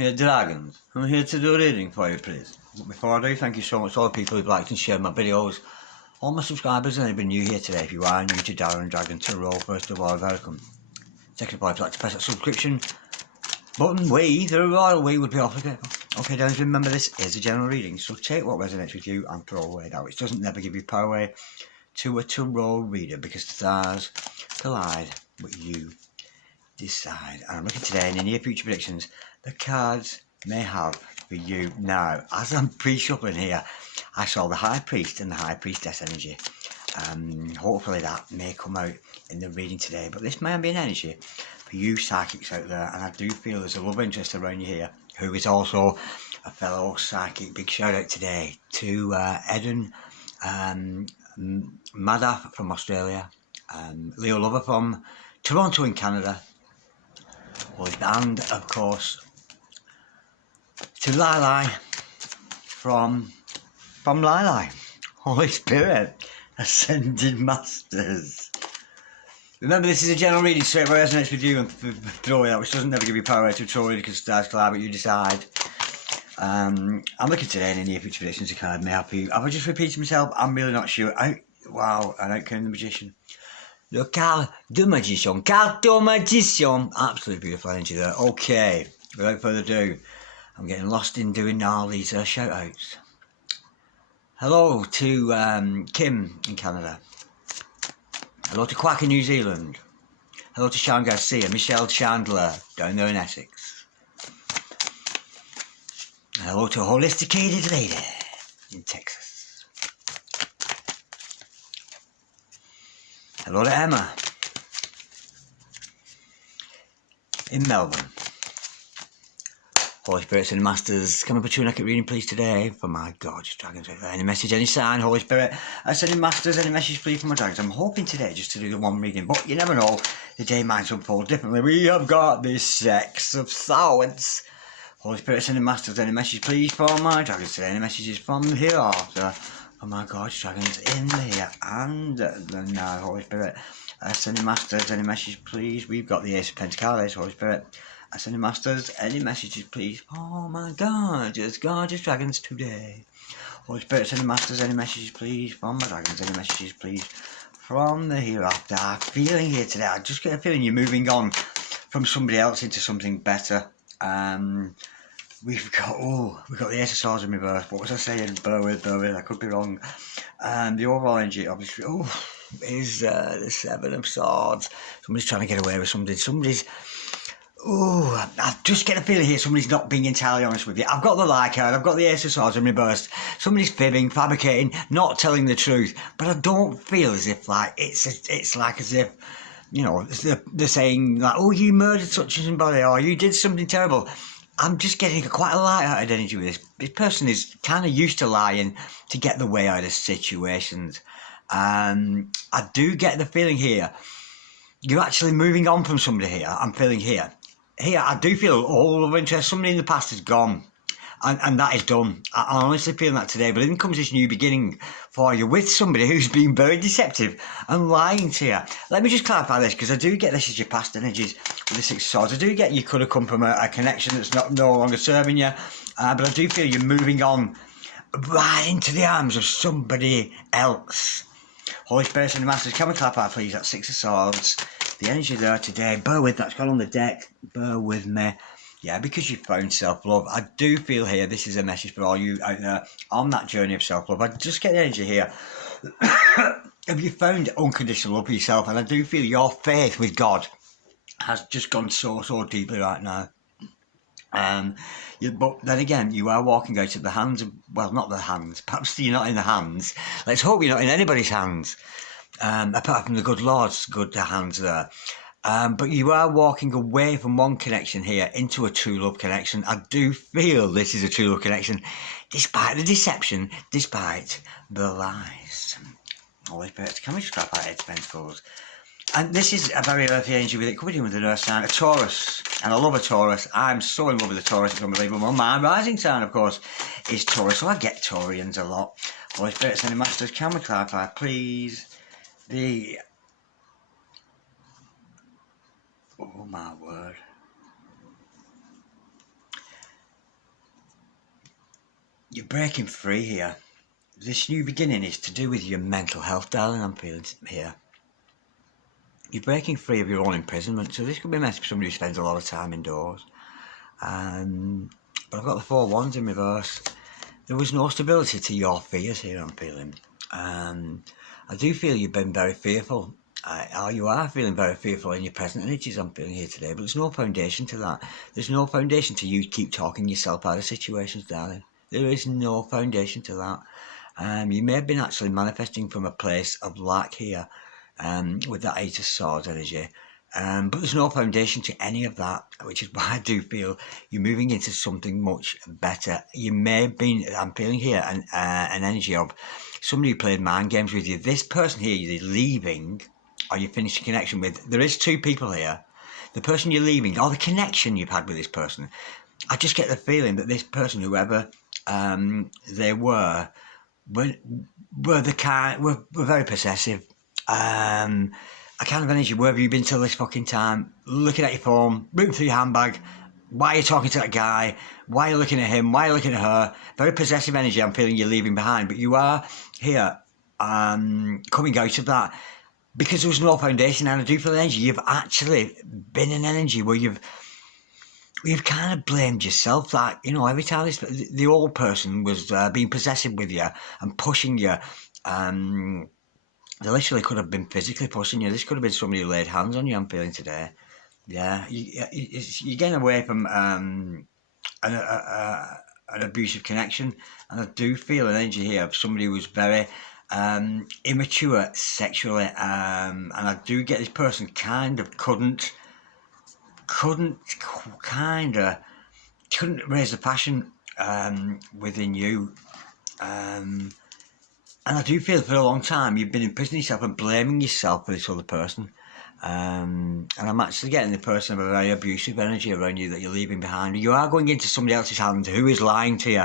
Here, Dragons, I'm here to do a reading for you, please. But before I do, thank you so much to all the people who've liked and shared my videos, all my subscribers and anybody new here today. If you are new to Darren Dragon Tarot, first of all, welcome. Second of all, if you'd like to press that subscription button, the royal we would be awfully grateful. Okay, Darren, remember this is a general reading, so take what resonates with you and throw away that which doesn't. Never give you power away to a tarot reader, because the stars collide, but you decide. And I'm looking today in the near future predictions the cards may have for you. Now, as I'm pre-shuffling here, I saw the High Priest and the High Priestess energy. Hopefully that may come out in the reading today, but this may be an energy for you psychics out there, and I do feel there's a love interest around you here who is also a fellow psychic. Big shout out today to Eden Madaf from Australia, Leo Lover from Toronto in Canada, and of course to Lili from Lili, Holy Spirit, Ascended Masters. Remember, this is a general reading, so it resonates with you and throw it out, which doesn't never give you power to throw it because stars collide, but you decide. I'm looking today in the near future predictions. A card may help you. Have I just repeated myself? I'm really not sure. Wow, and out came the Magician. Le carte de magician, carte de magician. Absolutely beautiful energy there. Okay, without further ado, I'm getting lost in doing all these shout outs. Hello to Kim in Canada. Hello to Quack in New Zealand. Hello to Sean Garcia, Michelle Chandler down there in Essex. Hello to Holisticated Lady in Texas. Hello to Emma in Melbourne. Holy Spirits and Masters, can I put you an accurate reading please today for my gorgeous dragons? Any message, any sign, Holy Spirit, Ascended Masters, any message please for my dragons? I'm hoping today just to do the one reading, but you never know, the day might unfold differently. We have got this Six of Swords. Holy Spirit, Ascended Masters, any message please for my dragons today? Any messages from the hereafter? Oh my God, dragons in the here and the now, Holy Spirit. Ascended Masters, any message please? We've got the Ace of Pentacles, Holy Spirit. Ascended Masters, any messages please? Oh my God, just gorgeous dragons today. Holy Spirit, Ascended Masters, any messages please from my dragons? Any messages please from the hereafter? Feeling here today, I just get a feeling you're moving on from somebody else into something better. We've got the Ace of Swords in reverse. What was I saying? Bear with, I could be wrong. The overall energy, obviously, is the Seven of Swords. Somebody's trying to get away with something. I just get a feeling here somebody's not being entirely honest with you. I've got the Like card, I've got the Ace of Swords in reverse. Somebody's fibbing, fabricating, not telling the truth. But I don't feel as if it's like as if, you know, they're saying like, oh, you murdered such and somebody, or you did something terrible. I'm just getting quite a light-hearted energy with this. This person is kind of used to lying to get the way out of situations. I do get the feeling here, you're actually moving on from somebody here. I'm feeling here. Here, I do feel all of interest. Somebody in the past is gone. And that is done. I honestly feel that today. But then comes this new beginning for you with somebody who's been very deceptive and lying to you. Let me just clarify this, because I do get this as your past energies with the Six of Swords. I do get you could have come from a connection that's no longer serving you. But I do feel you're moving on right into the arms of somebody else. Holy Spirit and the Masters, can we clarify please that Six of Swords? The energy there today. Bear with, that's gone on the deck. Bear with me. Yeah, because you found self-love. I do feel here, this is a message for all you out there on that journey of self-love. I just get the energy here. Have you found unconditional love for yourself? And I do feel your faith with God has just gone so deeply right now. But then again, you are walking out of the hands of, well, not the hands. Perhaps you're not in the hands. Let's hope you're not in anybody's hands. Apart from the good Lord's good hands there. But you are walking away from one connection here into a true love connection. I do feel this is a true love connection, despite the deception, despite the lies. Holy Spirit, can we just grab that Eight of Pentacles? And this is a very earthy energy with it, coming in with an earth sign, a Taurus. And I love a Taurus. I'm so in love with a Taurus, it's unbelievable. My rising sign, of course, is Taurus, so I get Taurians a lot. Holy Spirit, and Masters, can we clarify, please, oh my word. you're breaking free here. This new beginning is to do with your mental health, darling. I'm feeling here. You're breaking free of your own imprisonment. So this could be a message for somebody who spends a lot of time indoors. But I've got the 4 wands in reverse. There was no stability to your fears here, I'm feeling. I do feel you've been very fearful. You are feeling very fearful in your present energies, I'm feeling here today. But there's no foundation to that. There's no foundation to you keep talking yourself out of situations, darling. There is no foundation to that. You may have been actually manifesting from a place of lack here, with that 8 of Swords energy. But there's no foundation to any of that, which is why I do feel you're moving into something much better. You may have been, I'm feeling here, an energy of somebody who played mind games with you. This person here you're leaving, or you finished a connection with, there is 2 people here. The person you're leaving, or the connection you've had with this person, I just get the feeling that this person, whoever they were very possessive. A kind of energy, where have you been till this fucking time? Looking at your phone, rooting through your handbag. Why are you talking to that guy? Why are you looking at him? Why are you looking at her? Very possessive energy I'm feeling you're leaving behind. But you are here coming out of that because there was no foundation. And I do feel energy. You've actually been an energy where you've kind of blamed yourself that, every time the old person was being possessive with you and pushing you. They literally could have been physically pushing you. This could have been somebody who laid hands on you, I'm feeling today. Yeah, you're getting away from an abusive connection. And I do feel an energy here of somebody who was very immature sexually. And I do get this person kind of couldn't raise the passion within you. And I do feel for a long time you've been imprisoning yourself and blaming yourself for this other person. And I'm actually getting the person of a very abusive energy around you that you're leaving behind. You are going into somebody else's hand who is lying to you.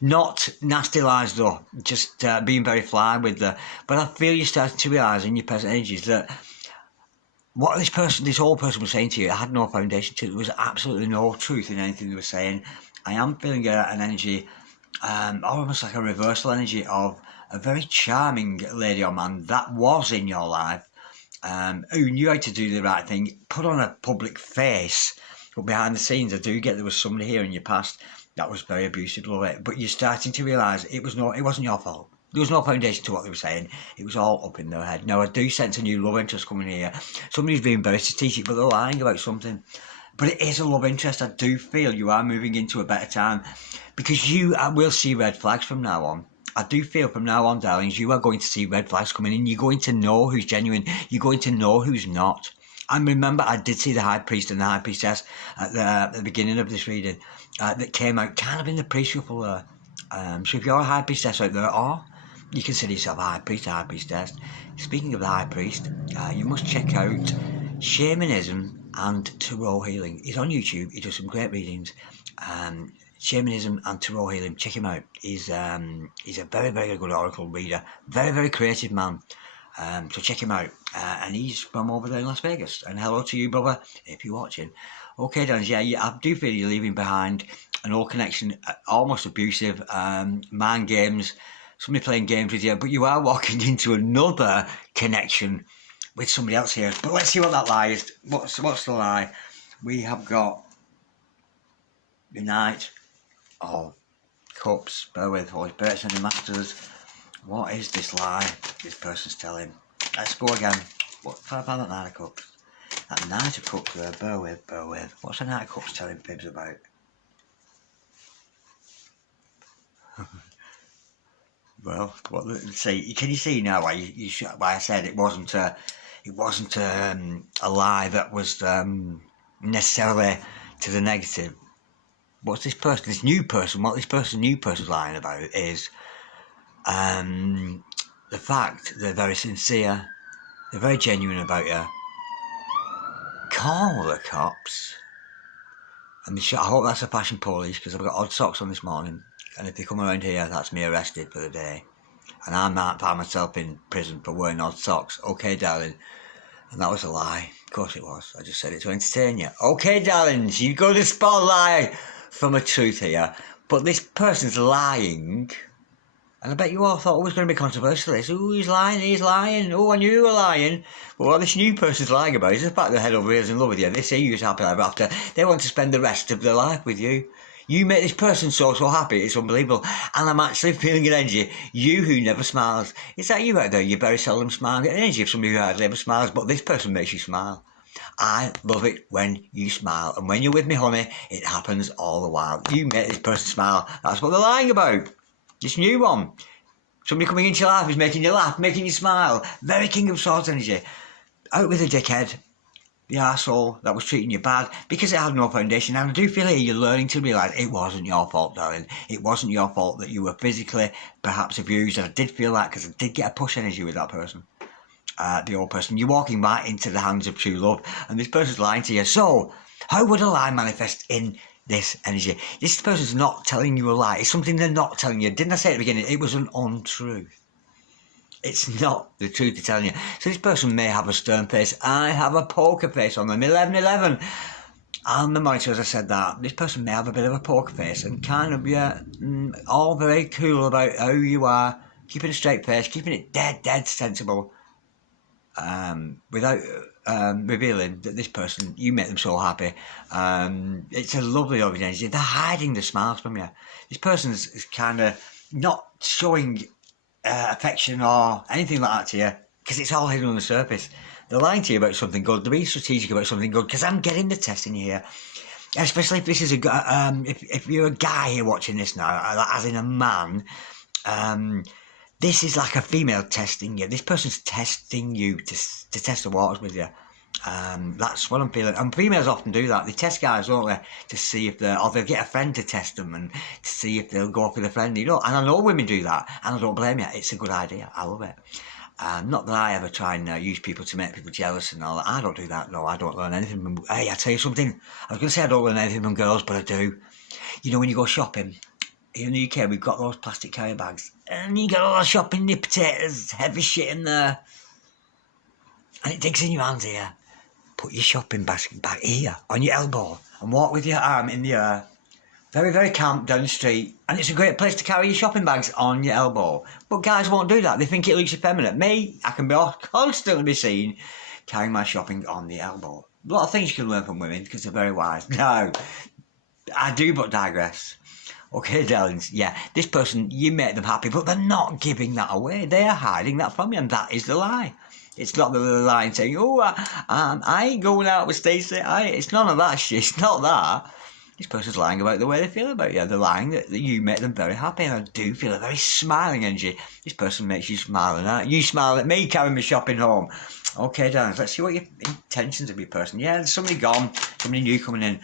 Not nasty lies though, just being very fly with the... But I feel you're starting to realise in your present energies that what this old person was saying to you had no foundation to it. There was absolutely no truth in anything they were saying. I am feeling an energy, almost like a reversal energy of a very charming lady or man that was in your life, who knew how to do the right thing, put on a public face, but behind the scenes I do get there was somebody here in your past that was very abusive, love it. But you're starting to realise it wasn't your fault. There was no foundation to what they were saying. It was all up in their head. Now I do sense a new love interest coming here. Somebody's being very strategic, but they're lying about something. But it is a love interest. I do feel you are moving into a better time because you will see red flags from now on. I do feel from now on, darlings, you are going to see red flags coming in. You're going to know who's genuine. You're going to know who's not. And remember, I did see the High Priest and the High Priestess at the beginning of this reading that came out kind of in the priest shuffle there. So if you're a High Priestess out there, or you consider yourself a High Priest, a High Priestess, speaking of the High Priest, you must check out Shamanism and Tarot Healing. He's on YouTube. He does some great readings. Shamanism and Tarot Healing. Check him out. He's a very, very good oracle reader. Very, very creative man. So check him out. And he's from over there in Las Vegas. And hello to you, brother, if you're watching. Okay, Dennis, yeah, I do feel you're leaving behind an old connection, almost abusive, mind games, somebody playing games with you, but you are walking into another connection with somebody else here. But let's see what that lie is. What's the lie? We have got the Knight of Cups. Bear with, Holy Spirit and the Masters. What is this lie this person's telling? Let's go again. What about that Knight of Cups? That Knight of Cups there, bear with. What's the Knight of Cups telling fibs about? Well, see, can you see now why why I said it wasn't a lie that was necessarily to the negative? What's this new person's lying about is the fact they're very sincere, they're very genuine about you. Call the cops. And I hope that's a fashion police, because I've got odd socks on this morning, and if they come around here, that's me arrested for the day. And I might find myself in prison for wearing odd socks. Okay, darling. And that was a lie. Of course it was. I just said it to entertain you. Okay, darlings, you got to spot a lie from a truth here. But this person's lying, and I bet you all thought it was going to be controversial. This, oh, he's lying. Oh, I knew you were lying. But what this new person's lying about is the fact they're head over heels in love with you. They say you're happy ever after. They want to spend the rest of their life with you. You make this person so happy, it's unbelievable. And I'm actually feeling an energy. You who never smiles. Is that you out there? You very seldom smile. I get an energy of somebody who hardly ever smiles, but this person makes you smile. I love it when you smile. And when you're with me, honey, it happens all the while. You make this person smile. That's what they're lying about. This new one. Somebody coming into your life is making you laugh, making you smile. Very King of Swords energy. Out with the dickhead. The arsehole that was treating you bad because it had no foundation. And I do feel here you're learning to realise it wasn't your fault, darling. It wasn't your fault that you were physically perhaps abused. And I did feel that because I did get a push energy with that person. The old person. You're walking right into the hands of true love. And this person's lying to you. So, how would a lie manifest in this energy? This person's not telling you a lie. It's something they're not telling you. Didn't I say at the beginning? It was an untruth. It's not the truth they're telling you. So this person may have a stern face. I have a poker face on them. 11-11. And the monitor, as I said that, this person may have a bit of a poker face and kind of, all very cool about how you are. Keeping a straight face, keeping it dead sensible. Without revealing that this person, you make them so happy. It's a lovely energy. They're hiding the smiles from you. This person's kind of not showing affection or anything like that to you because it's all hidden on the surface. They're lying to you about something good. They're being strategic about something good because I'm getting the testing here. Especially if this is if you're a guy here watching this now, as in a man, this is like a female testing you. This person's testing you to test the waters with you. That's what I'm feeling. And females often do that. They test guys, don't they, to see if they'll get a friend to test them and to see if they'll go off with a friend. And I know women do that, and I don't blame you. It's a good idea. I love it. Not that I ever try and use people to make people jealous and all that. I don't do that. No, I don't learn anything from... Hey, I tell you something. I was going to say I don't learn anything from girls, but I do. You know, when you go shopping, here in the UK, we've got those plastic carrier bags. And you get all the shopping, the potatoes, heavy shit in there. And it digs in your hands here. Put your shopping basket back here, on your elbow, and walk with your arm in the air. Very, very calm down the street. And it's a great place to carry your shopping bags on your elbow. But guys won't do that. They think it looks effeminate. Me, I can constantly be seen carrying my shopping on the elbow. A lot of things you can learn from women because they're very wise. No, I do but digress. Okay, darlings, yeah, this person, you make them happy, but they're not giving that away. They are hiding that from you, and that is the lie. It's not the lie saying, oh, I ain't going out with Stacey. It's none of that shit. It's not that. This person's lying about the way they feel about you. They're lying that you make them very happy, and I do feel a very smiling energy. This person makes you smile, and you smile at me carrying my shopping home. Okay, darlings, let's see what your intentions of your person. Yeah, there's somebody gone, somebody new coming in.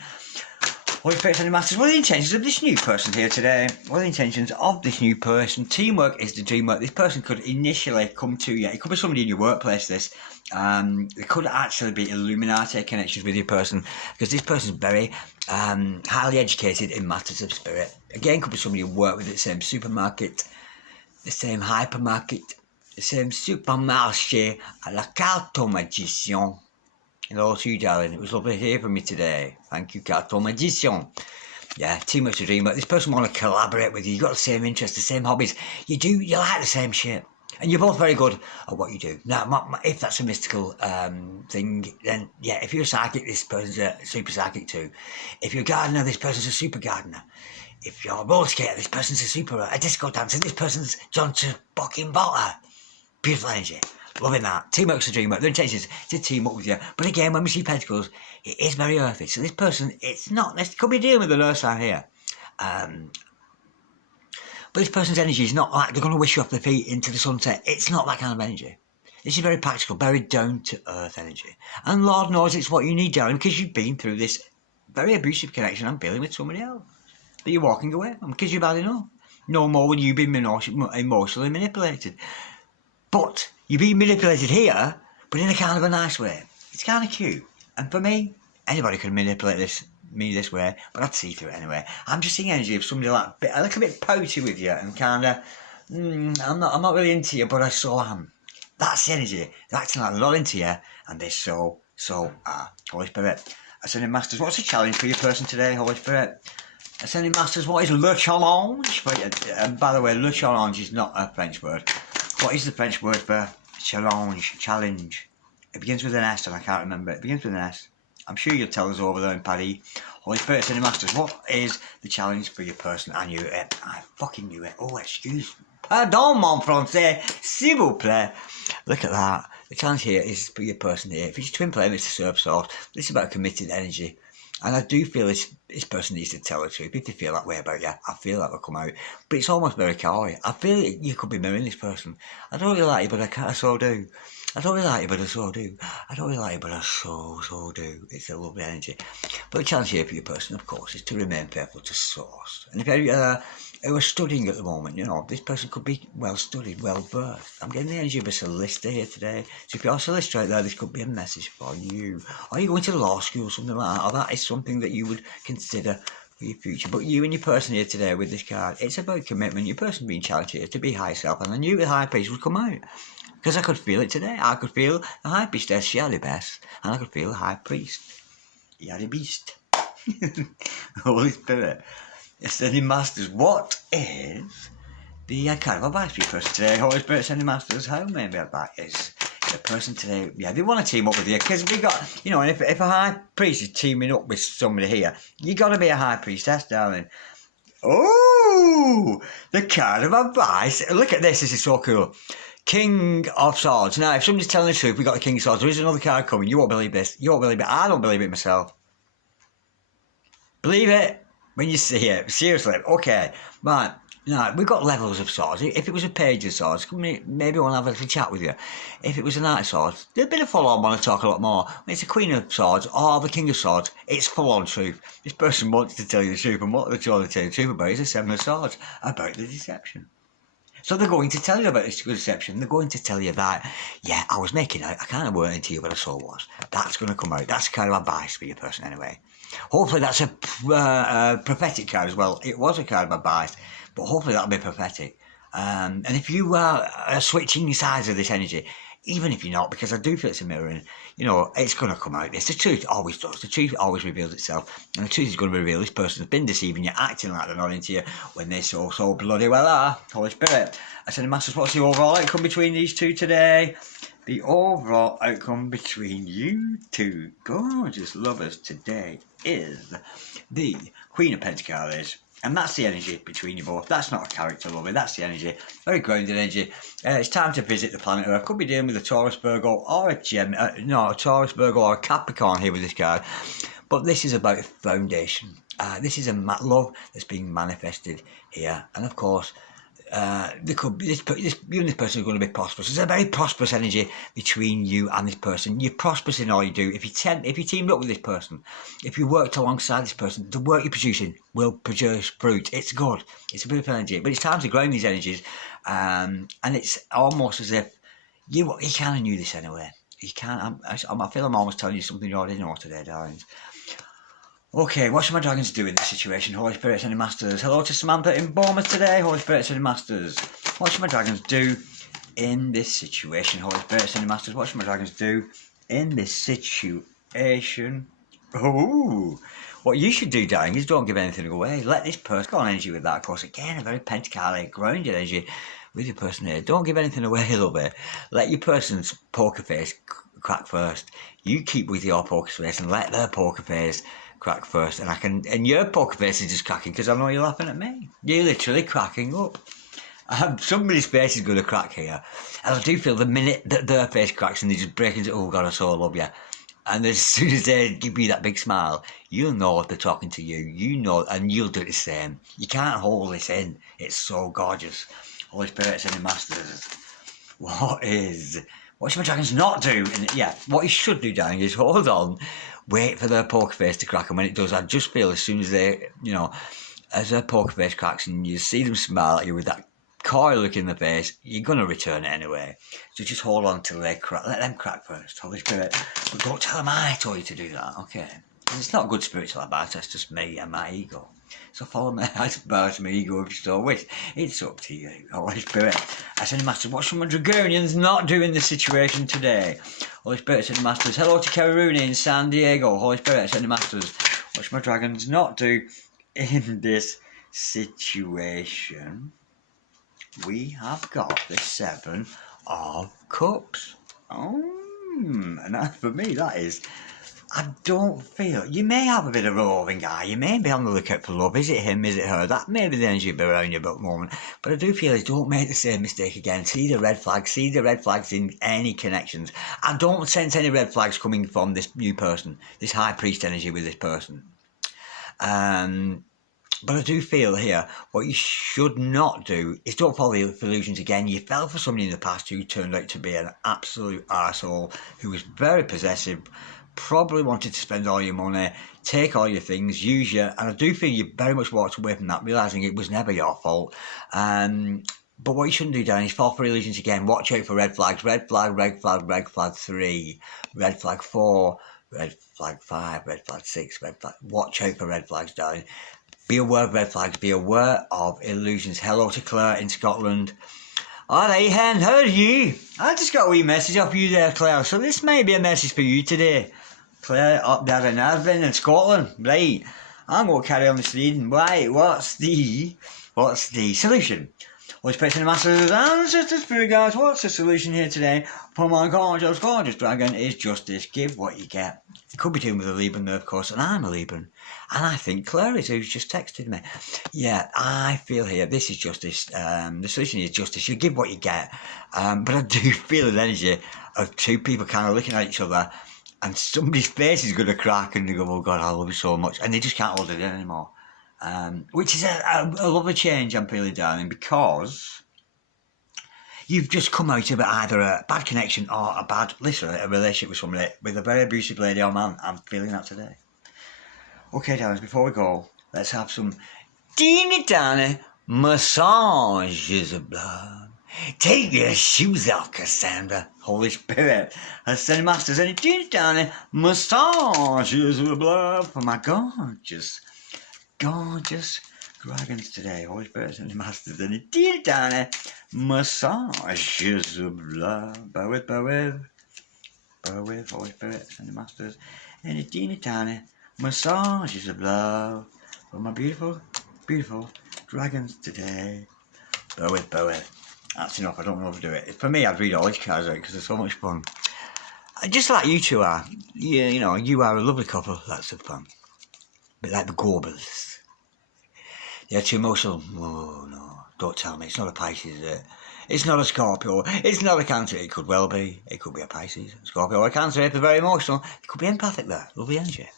Holy Spirit, any masters, what are the intentions of this new person here today? What are the intentions of this new person? Teamwork is the dream work. This person could initially come to you. It could be somebody in your workplace, this. There could actually be Illuminati connections with your person, because this person's very highly educated in matters of spirit. Again, could be somebody you work with at the same supermarket, the same hypermarket, the same supermarché, à la carte magician. Hello to you, darling. It was lovely to hear from you today. Thank you, Carton Magician. Yeah, teamwork's a dream, but this person want to collaborate with you. You've got the same interests, the same hobbies. You like the same shit. And you're both very good at what you do. Now, if that's a mystical thing, then yeah, if you're a psychic, this person's a super psychic too. If you're a gardener, this person's a super gardener. If you're a roller skater, this person's a disco dancer, this person's John Travolta. Beautiful energy. Loving that. Teamwork's a dream work. The intention is to team up with you. But again, when we see pentacles, it is very earthy. So this person, it's not, this could be dealing with the earth sign here. But this person's energy is not like they're going to wish you off their feet into the sunset. It's not that kind of energy. This is very practical, very down-to-earth energy. And Lord knows it's what you need, darling, because you've been through this very abusive connection and dealing with somebody else that you're walking away from because you've had enough. No more when you've been emotionally manipulated. But you're being manipulated here, but in a kind of a nice way. It's kind of cute. And for me, anybody can manipulate me this way, but I'd see through it anyway. I'm just seeing energy of somebody like a little bit pouty with you and kind of, I'm not really into you, but I so am. That's the energy. They're acting like they're not into you, and they so are. Holy Spirit. Ascending Masters, what's the challenge for your person today, Holy Spirit? Ascending Masters, what is le challenge? By the way, le challenge is not a French word. What is the French word for challenge? Challenge. It begins with an S and I can't remember. It begins with an S. I'm sure you'll tell us over there in Paris. Holy Spirit, Ascending Masters, what is the challenge for your person? I knew it. I fucking knew it. Oh, excuse me. Pardon, mon français. S'il vous plaît. Look at that. The challenge here is for your person here. If it's twin flame, it's a serve source. This is about committed energy. And I do feel this person needs to tell the truth. If they feel that way about you, I feel that will come out. But it's almost very coy. I feel you could be mirroring this person. I don't really like you, but I so do. I don't really like you, but I so do. I don't really like you, but I so do. It's a lovely energy. But the challenge here for your person, of course, is to remain faithful to source. And if you're who are studying at the moment, you know, this person could be well studied, well versed. I'm getting the energy of a solicitor here today. So if you're a solicitor out there, this could be a message for you. Are you going to law school or something like that? Or that is something that you would consider for your future. But you and your person here today with this card, it's about commitment. Your person being challenged here to be high self. And I knew the high priest would come out. Because I could feel it today. I could feel the high priestess, she had the best. And I could feel the high priest. He had a beast. Holy Spirit. Ascending Masters, what is the kind of advice for your person today? Holy Spirit, Ascending Masters, how maybe advice is the person today? Yeah, they want to team up with you because we got, you know, if a high priest is teaming up with somebody here, you got to be a high priestess, darling. Oh, the card of advice. Look at this is so cool. King of Swords. Now, if somebody's telling the truth, we got the King of Swords. There is another card coming. You won't believe this. You won't believe it. I don't believe it myself. Believe it when you see it. Seriously. Okay. Right. Now, we've got levels of swords. If it was a page of swords, maybe I want to have a little chat with you. If it was a knight of swords, there'd be a full-on want to talk a lot more. When it's a queen of swords or the king of swords, it's full-on truth. This person wants to tell you the truth, and what they're trying to tell you the truth about is a seven of swords, about the deception. So they're going to tell you about this deception. They're going to tell you that, yeah, I was making out. I kind of weren't into you, but I so was. That's going to come out. That's kind of advice for your person anyway. Hopefully that's a prophetic card as well. It was a card of advice, but hopefully that'll be prophetic. And if you are switching sides of this energy, even if you're not, because I do feel it's a mirroring, you know, it's going to come out. It's the truth always does. The truth always reveals itself. And the truth is going to reveal this person has been deceiving you, acting like they're not into you, when they so bloody well are. Holy Spirit. I said, Masters, what's the overall outcome between these two today? The overall outcome between you two gorgeous lovers today is the Queen of Pentacles. And that's the energy between you both. That's not a character, lovely. That's the energy. Very grounded energy. It's time to visit the planet Earth. Could be dealing with a Taurus, Virgo, or a a Taurus, Virgo, or a Capricorn here with this card. But this is about a foundation. This is a love that's being manifested here. And of course, there could be you and this person are going to be prosperous. There's a very prosperous energy between you and this person. You're prosperous in all you do. If you teamed up with this person, if you worked alongside this person, the work you're producing will produce fruit. It's good. It's a beautiful energy, but it's time to ground these energies. And it's almost as if you kind of knew this anyway. You can't. I feel I'm almost telling you something you already know today, darlings. Okay, what should my dragons do in this situation? Holy Spirit, Ascending Masters. Hello to Samantha in Bournemouth today. Holy Spirit, Ascending Masters. What should my dragons do in this situation? Holy Spirit, Ascending Masters. What should my dragons do in this situation? Oh, what you should do, darling, is don't give anything away. Let this person go on energy with that. Of course, again, a very pentacalic, grounded energy with your person here. Don't give anything away a little bit. Let your person's poker face crack first. You keep with your poker face and let their poker face crack first, and your poker face is just cracking because I know you're laughing at me. You're literally cracking up. Somebody's face is going to crack here, and I do feel the minute that their face cracks and they just break into, oh God, I so love you, and as soon as they give you that big smile, you'll know if they're talking to you. You know, and you'll do the same. You can't hold this in. It's so gorgeous. Holy Spirit, Ascending Masters. What should my dragons not do? What you should do, darling, is hold on. Wait for their poker face to crack, and when it does, I just feel as soon as they, as their poker face cracks and you see them smile at you with that coy look in the face, you're going to return it anyway. So just hold on till they crack. Let them crack first, Holy Spirit. But don't tell them I told you to do that, okay? Because it's not good spiritual advice, that's just me and my ego. So follow my advice, my ego if you so wish. It's up to you, Holy Spirit. Ascending Masters, what should my Dragonians not do in this situation today? Holy Spirit, Ascending Masters. Hello to Kerry Rooney in San Diego. Holy Spirit, Ascending Masters. What should my dragons not do in this situation, we have got the Seven of Cups. And that, for me, that is, I don't feel, you may have a bit of a roving guy, you may be on the lookout for love, is it him, is it her, that may be the energy around you at the moment, but I do feel is don't make the same mistake again, see the red flags in any connections. I don't sense any red flags coming from this new person, this high priest energy with this person. But I do feel here, what you should not do is don't follow the illusions again. You fell for somebody in the past who turned out to be an absolute arsehole, who was very possessive, probably wanted to spend all your money, take all your things, use you, and I do feel you very much walked away from that, realising it was never your fault. But what you shouldn't do, Dan, is fall for illusions again. Watch out for red flags. Red flag, red flag, red flag 3, red flag 4, red flag 5, red flag 6, red flag. Watch out for red flags, darling. Be aware of red flags. Be aware of illusions. Hello to Claire in Scotland. Alright, hen, how are you? I just got a wee message off you there, Claire. So this may be a message for you today. Claire up there in Irvine in Scotland. Right. I'm going to carry on this reading. Right, what's the solution? Well, expecting the Masters and Sisters for you guys. What's the solution here today? For my gorgeous dragon is justice. Give what you get. It could be doing with a Libran there, of course, and I'm a Libran. And I think Claire is, who's just texted me. Yeah, I feel here, this is justice. The solution is justice. You give what you get. But I do feel the energy of two people kind of looking at each other, and somebody's face is going to crack, and they go, oh God, I love you so much. And they just can't hold it in anymore. Which is a lovely change, I'm feeling, darling, because you've just come out of either a bad connection or a relationship with somebody, with a very abusive lady or man. I'm feeling that today. Okay, darlings, before we go, let's have some teeny tiny massages of blood. Take your shoes off, Cassandra. Holy Spirit. Ascended Masters, any teeny tiny massages of blood for my gorgeous dragons today. Holy Spirit, and the Masters, and the teeny tiny massages of blood. Bow with, Holy Spirit, and the Masters, and the teeny tiny massages of love for my beautiful dragons today. Bow with. That's enough, I don't know how to do it. For me, I'd read all these cards out because they're so much fun. Just like you two are. You know, you are a lovely couple, that's the fun. But like the Gorbals. They're too emotional. Oh no, don't tell me. It's not a Pisces, is it? It's not a Scorpio. It's not a Cancer. It could well be. It could be a Pisces, a Scorpio, or a Cancer. If they're very emotional, it could be empathic there. Lovely energy.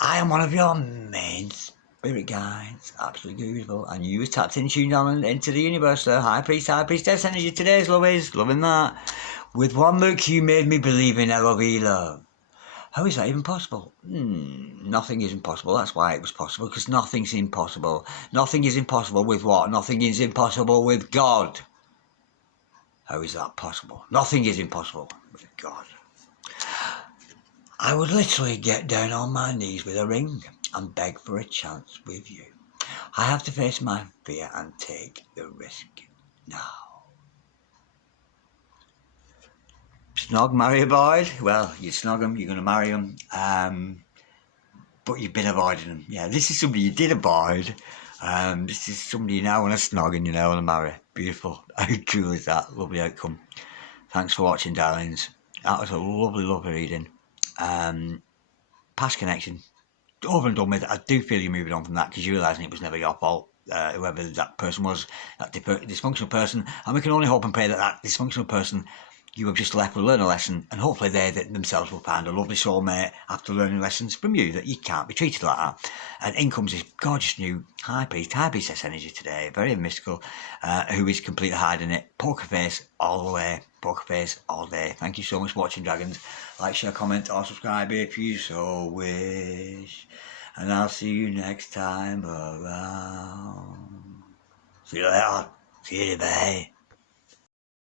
I am one of your main spirit guides. Absolutely beautiful. And you was tapped in, tuned on into the universe, sir. High priestess energy today's lovies. Loving that. With one look, you made me believe in LOV love. How is that even possible? Nothing is impossible. That's why it was possible, because nothing's impossible. Nothing is impossible with what? Nothing is impossible with God. How is that possible? Nothing is impossible with God. I would literally get down on my knees with a ring and beg for a chance with you. I have to face my fear and take the risk now. Snog, marry a boy. Well, you snog him, you're going to marry him. But you've been avoiding him. Yeah, this is somebody you did avoid. This is somebody you now want to snog and you now want to marry. Beautiful. How cool is that? Lovely outcome. Thanks for watching, darlings. That was a lovely reading. Past connection. Over and done with. I do feel you're moving on from that because you're realising it was never your fault. Whoever that person was, that dysfunctional person. And we can only hope and pray that that dysfunctional person you have just left will learn a lesson, and hopefully they themselves will find a lovely soulmate after learning lessons from you, that you can't be treated like that. And in comes this gorgeous new high priestess energy today, very mystical, who is completely hiding it. Poker face all the way, poker face all day. Thank you so much for watching, dragons. Like, share, comment, or subscribe if you so wish. And I'll see you next time around. See you later. See you, bye.